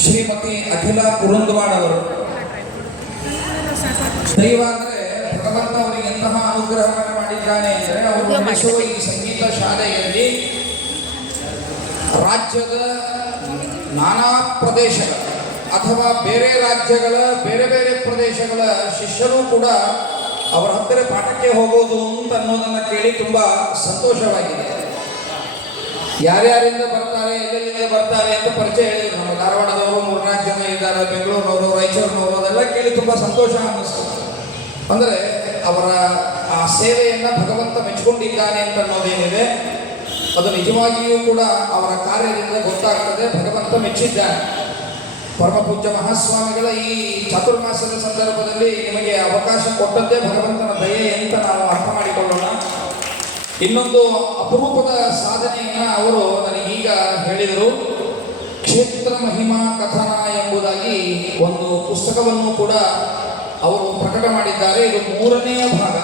ಶ್ರೀಮತಿ ಅಖಿಲಾ ಕುರುಂದವಾಡ್ ಅವರು. ದೈವ ಅಂದರೆ ಭಗವಂತ ಅವರಿಗೆ ಎಂತಹ ಅನುಗ್ರಹವನ್ನು ಮಾಡಿದ್ದಾನೆ ಅಂದರೆ ಅವರು ನಡೆಸುವ ಈ ಸಂಗೀತ ಶಾಲೆಯಲ್ಲಿ ರಾಜ್ಯದ ನಾನಾ ಪ್ರದೇಶಗಳ ಅಥವಾ ಬೇರೆ ರಾಜ್ಯಗಳ ಬೇರೆ ಬೇರೆ ಪ್ರದೇಶಗಳ ಶಿಷ್ಯರು ಕೂಡ ಅವರ ಹತ್ತಿರ ಪಾಠಕ್ಕೆ ಹೋಗೋದು ಅಂತ ಅನ್ನೋದನ್ನು ಕೇಳಿ ತುಂಬ ಸಂತೋಷವಾಗಿದೆ. ಯಾರ್ಯಾರಿಂದ ಬರ್ತಾರೆ, ಎಲ್ಲೆಲ್ಲಿಂದ ಬರ್ತಾರೆ ಅಂತ ಪರಿಚಯ ಹೇಳಿದ್ರು. ನಮ್ಮ ಧಾರವಾಡದವರು 3-4 ಜನ ಇದ್ದಾರೆ, ಬೆಂಗಳೂರಿನವರು, ರಾಯಚೂರಿನವರು, ಅದೆಲ್ಲ ಕೇಳಿ ತುಂಬ ಸಂತೋಷ ಅನ್ನಿಸ್ತು. ಅಂದರೆ ಅವರ ಆ ಸೇವೆಯನ್ನು ಭಗವಂತ ಮೆಚ್ಚಿಕೊಂಡಿದ್ದಾನೆ ಅಂತ ಅನ್ನೋದೇನಿದೆ ಅದು ನಿಜವಾಗಿಯೂ ಕೂಡ ಅವರ ಕಾರ್ಯದಿಂದ ಗೊತ್ತಾಗ್ತದೆ. ಭಗವಂತ ಮೆಚ್ಚಿದ್ದಾನೆ. ಪರಮ ಪೂಜ್ಯ ಮಹಾಸ್ವಾಮಿಗಳ ಈ ಚಾತುರ್ಮಾಸದ ಸಂದರ್ಭದಲ್ಲಿ ನಿಮಗೆ ಅವಕಾಶ ಕೊಟ್ಟದ್ದೇ ಭಗವಂತನ ದಯೆ ಅಂತ ನಾವು ಅರ್ಥ ಮಾಡಿಕೊಳ್ಳೋಣ. ಇನ್ನೊಂದು ಅಪರೂಪದ ಸಾಧನೆಯನ್ನು ಅವರು ನನಗೀಗ ಹೇಳಿದರು. ಕ್ಷೇತ್ರ ಮಹಿಮಾ ಕಥನ ಎಂಬುದಾಗಿ ಒಂದು ಪುಸ್ತಕವನ್ನು ಕೂಡ ಅವರು ಪ್ರಕಟ ಮಾಡಿದ್ದಾರೆ. ಇದು 3ನೇ ಭಾಗ.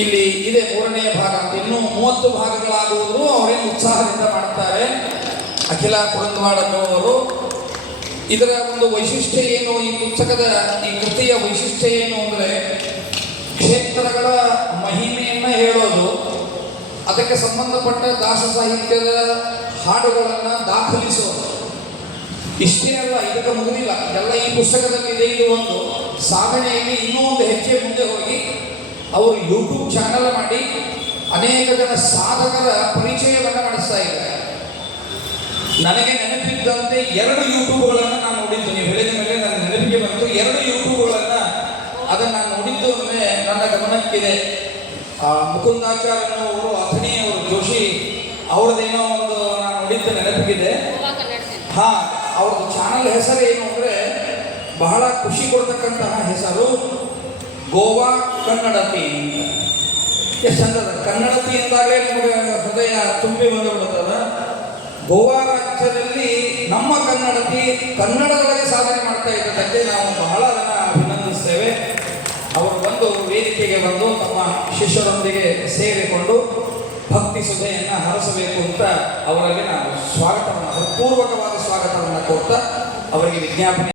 ಇಲ್ಲಿ ಇದೆ 3ನೇ ಭಾಗ ಅಂತ. ಇನ್ನೂ 30 ಭಾಗಗಳಾಗುವುದು ಅವರೇನು ಉತ್ಸಾಹದಿಂದ ಮಾಡುತ್ತಾರೆ. ಅಖಿಲಾ ಕುರುಂದವಾಡ್ ಅನ್ನುವರು. ಇದರ ಒಂದು ವೈಶಿಷ್ಟ್ಯ ಏನು, ಈ ಪುಸ್ತಕದ ಈ ಕೃತಿಯ ವೈಶಿಷ್ಟ್ಯ ಏನು ಅಂದರೆ ಕ್ಷೇತ್ರಗಳ ಮಹಿಮೆಯನ್ನು ಹೇಳೋದು, ಅದಕ್ಕೆ ಸಂಬಂಧಪಟ್ಟ ದಾಸ ಸಾಹಿತ್ಯದ ಹಾಡುಗಳನ್ನು ದಾಖಲಿಸೋದು. ಇಷ್ಟೇ ಅಲ್ಲ, ಇದಕ್ಕೆ ಮುಗಿದಿಲ್ಲ. ಎಲ್ಲ ಈ ಪುಸ್ತಕದಲ್ಲಿದೆ. ಇದು ಒಂದು ಸಾಧನೆಯಲ್ಲಿ ಇನ್ನೂ ಒಂದು ಹೆಜ್ಜೆ ಮುಂದೆ ಹೋಗಿ ಅವರು ಯೂಟ್ಯೂಬ್ ಚಾನಲ್ ಮಾಡಿ ಅನೇಕ ಜನ ಸಾಧಕರ ಪರಿಚಯವನ್ನು ಮಾಡಿಸ್ತಾ ಇದ್ದಾರೆ. ನನಗೆ ನೆನಪಿದ್ದಂತೆ 2 ಯೂಟ್ಯೂಬ್ಗಳನ್ನು ನಾನು ನೋಡಿದ್ದು. ನೀವು ಹೇಳಿದ ಮೇಲೆ ನನ್ನ ನೆನಪಿಗೆ ಬಂತು. 2 ಯೂಟ್ಯೂಬ್ಗಳನ್ನು ಅದನ್ನು ನಾನು ನೋಡಿದ್ದು ಅಂದರೆ ನನ್ನ ಗಮನಕ್ಕಿದೆ. ಮುಕುಂದಾಚಾರ್ಯನವರು, ಅಥಣಿಯವರು, ಜೋಶಿ ಅವ್ರದ್ದೇನೋ ಒಂದು ನಾನು ನೋಡಿದ್ದು ನೆನಪಿಗಿದೆ. ಅವ್ರದ್ದು ಚಾನಲ್ ಹೆಸರು ಏನು ಅಂದರೆ ಬಹಳ ಖುಷಿ ಕೊಡ್ತಕ್ಕಂತಹ ಹೆಸರು, ಗೋವಾ ಕನ್ನಡತಿ ಅಂತ. ಎಷ್ಟು ಚಂದದ ಕನ್ನಡತಿ ಎಂದಾಗಲೇ ನಮಗೆ ಹೃದಯ ತುಂಬಿ ಬಂದುಬಿಡುತ್ತದ. ಗೋವಾ ರಾಜ್ಯದಲ್ಲಿ ನಮ್ಮ ಕನ್ನಡತಿ ಕನ್ನಡದೊಳಗೆ ಸಾಧನೆ ಮಾಡ್ತಾ ಇದ್ದದಕ್ಕೆ ನಾವು ಬಹಳ ಅದನ್ನು ಅಭಿನಂದಿಸ್ತೇವೆ. ಅವರು ಬಂದು ವೇದಿಕೆಗೆ ಬಂದು ತಮ್ಮ ಶಿಷ್ಯರೊಂದಿಗೆ ಸೇರಿಕೊಂಡು ಭಕ್ತಿ ಸುಧೆಯನ್ನು ಹರಸಬೇಕು ಅಂತ ಅವರಲ್ಲಿ ನಾನು ಸ್ವಾಗತವನ್ನು, ಪೂರ್ವಕವಾದ ಸ್ವಾಗತವನ್ನು ಕೊಡ್ತಾ ಅವರಿಗೆ ವಿಜ್ಞಾಪನೆ